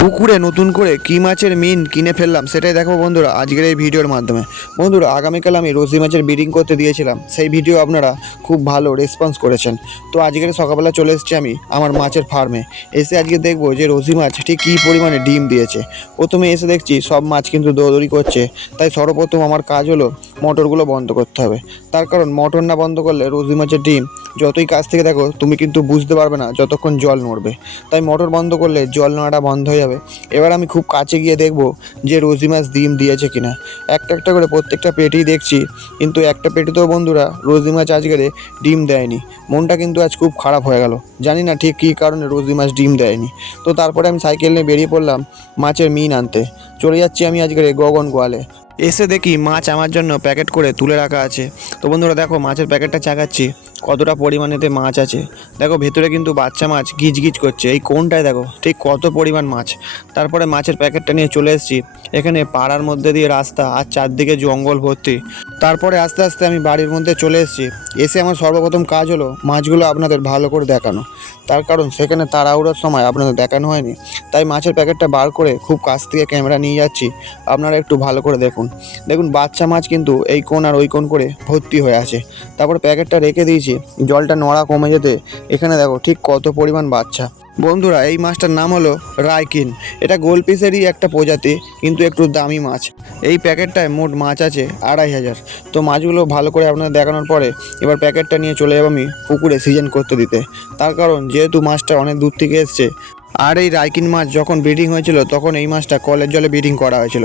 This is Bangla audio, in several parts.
পুকুরে নতুন করে কী মাছের মিন কিনে ফেললাম সেটাই দেখো বন্ধুরা আজকের এই ভিডিওর মাধ্যমে। বন্ধুরা আগামীকাল আমি রোজি মাছের ব্রিডিং করতে দিয়েছিলাম, সেই ভিডিও আপনারা খুব ভালো রেসপন্স করেছেন। তো আজকের সকালবেলা চলে এসেছি আমি আমার মাছের ফার্মে। এসে আজকে দেখবো যে রোজি মাছ ঠিক কী পরিমাণে ডিম দিয়েছে। প্রথমে এসে দেখছি সব মাছ কিন্তু দৌড়দৌড়ি করছে, তাই সর্বপ্রথম আমার কাজ হলো মোটরগুলো বন্ধ করতে হবে। তার কারণ মোটর না বন্ধ করলে রোজি মাছের ডিম যতই কাছ থেকে দেখো তুমি কিন্তু বুঝতে পারবে না যতক্ষণ জল নড়বে। তাই মোটর বন্ধ করলে জল নড়াটা বন্ধ হয়ে যাবে। এবার আমি খুব কাছে গিয়ে দেখব যে রোজি মাছ ডিম দিয়েছে কিনা। একটা একটা করে প্রত্যেকটা পেটেই দেখছি, কিন্তু একটা পেটেতেও বন্ধুরা রোজি মাছ আজকের ডিম দেয়নি। মনটা কিন্তু আজ খুব খারাপ হয়ে গেল, জানি না ঠিক কী কারণে রোজি মাছ ডিম দেয়নি। তো তারপরে আমি সাইকেল নিয়ে বেরিয়ে পড়লাম মাছের মিন আনতে। চলে যাচ্ছি আমি আজকের গগন গোয়ালে। এসে দেখি মাছ আমার জন্য প্যাকেট করে তুলে রাখা আছে। তো বন্ধুরা দেখো মাছের প্যাকেটটা চাকাচ্ছি, কতটা পরিমাণেতে মাছ আছে। দেখো ভেতরে কিন্তু বাচ্চা মাছ গিজ গিজ করছে, এই কোনটায় দেখো ঠিক কত পরিমাণ মাছ। তারপরে মাছের প্যাকেটটা নিয়ে চলে এসেছি। এখানে পাড়ার মধ্যে দিয়ে রাস্তা আর চারদিকে জঙ্গল ভর্তি। তারপরে আস্তে আস্তে আমি বাড়ির মধ্যে চলে এসেছি। এসে আমার সর্বপ্রথম কাজ হলো মাছগুলো আপনাদের ভালো করে দেখানো। তার কারণ সেখানে তাড়াহুড়োর সময় আপনাদের দেখানো হয়নি, তাই মাছের প্যাকেটটা বার করে খুব কাছ থেকে ক্যামেরা নিয়ে যাচ্ছি। আপনারা একটু ভালো করে দেখুন। দেখুন বাচ্চা মাছ কিন্তু এই কোণ আর ওই কোণ করে ভর্তি হয়ে আছে। তারপর প্যাকেটটা রেখে দিয়েছি জলটা নড়া কমে যেতে। এখানে দেখো ঠিক কত পরিমাণ বাচ্চা। বন্ধুরা এই মাছটার নাম হলো রাইকিন। এটা গোলপিসেরই একটা প্রজাতি, কিন্তু একটু দামি মাছ। এই প্যাকেটটায় মোট মাছ আছে 2500। তো মাছগুলো ভালো করে আপনাদের দেখানোর পরে এবার প্যাকেটটা নিয়ে চলে যাবো আমি পুকুরে সিজন করতে দিতে। তার কারণ যেহেতু মাছটা অনেক দূর থেকে এসছে, আর এই রাইকিন মাছ যখন ব্রিডিং হয়েছিল তখন এই মাছটা কলের জলে ব্রিডিং করা হয়েছিল,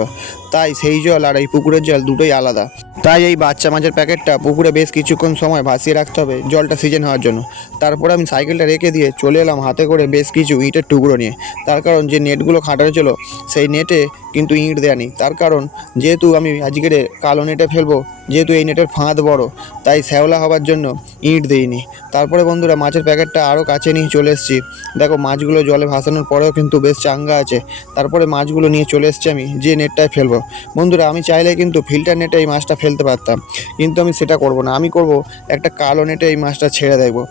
তাই সেই জল আর এই পুকুরের জল দুটোই আলাদা। তাই এই বাচ্চা মাছের প্যাকেটটা পুকুরে বেশ কিছুক্ষণ সময় ভাসিয়ে রাখতে হবে জলটা সিজন হওয়ার জন্য। তারপর আমি সাইকেলটা রেখে দিয়ে চলে এলাম হাতে করে বেশ কিছু ইঁটের টুকরো নিয়ে। তার কারণ যে নেটগুলো খাটানো ছিল সেই নেটে কিন্তু ইঁট দেয়া নেই। তার কারণ যেহেতু আমি আজকের কালো নেটে ফেলবো, যেহেতু এই নেটের ফাঁদ বড়, তাই শ্যাওলা হওয়ার জন্য ইঁট দিইনি। তারপরে বন্ধুরা মাছের প্যাকেটটা আরও কাছে নিয়ে চলে এসেছি। দেখো মাছগুলো জলে ভাসানোর পরেও কিন্তু বেশ চাঙ্গা আছে। তারপরে মাছগুলো নিয়ে চলে এসেছি আমি যে নেটটায় ফেলবো। বন্ধুরা আমি চাইলে কিন্তু ফিল্টার নেটে এই মাছটা ফেলতে পারতাম, কিন্তু আমি সেটা করব না। আমি করব একটা কালো নেটে এই মাছটা ছেড়ে দেবো।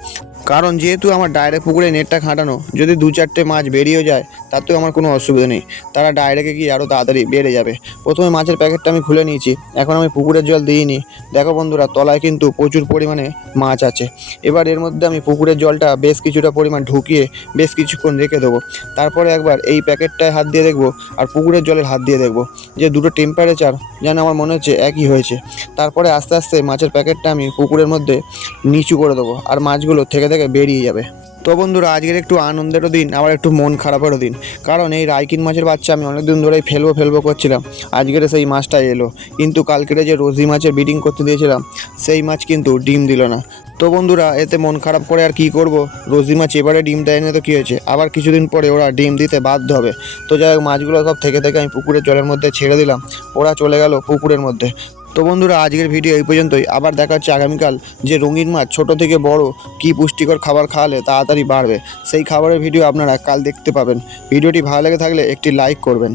কারণ যেহেতু আমার ডাইরেক্ট পুকুরে নেটটা খাটানো, যদি 2-4টে মাছ বেরিয়েও যায় তাতেও আমার কোনো অসুবিধা নেই, তারা ডাইরেক্টে গিয়ে আরও তাড়াতাড়ি বেড়ে যাবে। প্রথমে মাছের প্যাকেটটা আমি খুলে নিয়েছি, এখন আমি পুকুরের জল দিইনি। দেখো বন্ধুরা তলায় কিন্তু প্রচুর পরিমাণে মাছ আছে। এবার এর মধ্যে আমি পুকুরের জলটা বেশ কিছুটা পরিমাণ ঢুকিয়ে বেশ কিছুক্ষণ রেখে দেবো। তারপরে একবার এই প্যাকেটটায় হাত দিয়ে দেখবো আর পুকুরের জলের হাত দিয়ে দেখবো যে দুটো টেম্পারেচার যেন আমার মনে হচ্ছে একই হয়েছে। তারপরে আস্তে আস্তে মাছের প্যাকেটটা আমি পুকুরের মধ্যে নিচু করে দেবো আর মাছগুলো থেকে থেকে বেরিয়ে যাবে। তো বন্ধুরা আজকের একটু আনন্দেরও দিন, আবার একটু মন খারাপেরও দিন। কারণ এই রাইকিন মাছের বাচ্চা আমি অনেকদিন ধরেই ফেলবো করছিলাম। আজকের সেই মাছটা এলো, কিন্তু কালকের যে রোজি মাছের ব্রিডিং করতে দিয়েছিলাম সেই মাছ কিন্তু ডিম দিল না। তো বন্ধুরা এতে মন খারাপ করে আর কি করব, রোজি মাছ এবারে ডিম দেয়নি তো কী হয়েছে, আবার কিছুদিন পরে ওরা ডিম দিতে বাধ্য হবে। তো যাই হোক মাছগুলো সব থেকে আমি পুকুরের জলের মধ্যে ছেড়ে দিলাম, ওরা চলে গেল পুকুরের মধ্যে। তো বন্ধুরা আজকের ভিডিও এই পর্যন্তই। আবার দেখা হচ্ছে আগামীকাল যে রঙিন মাছ ছোট থেকে বড় কী পুষ্টিকর খাবার খাওয়ালে তাড়াতাড়ি বাড়বে, সেই খাবারের ভিডিও আপনারা কাল দেখতে পাবেন। ভিডিওটি ভালো লেগে থাকলে একটি লাইক করবেন।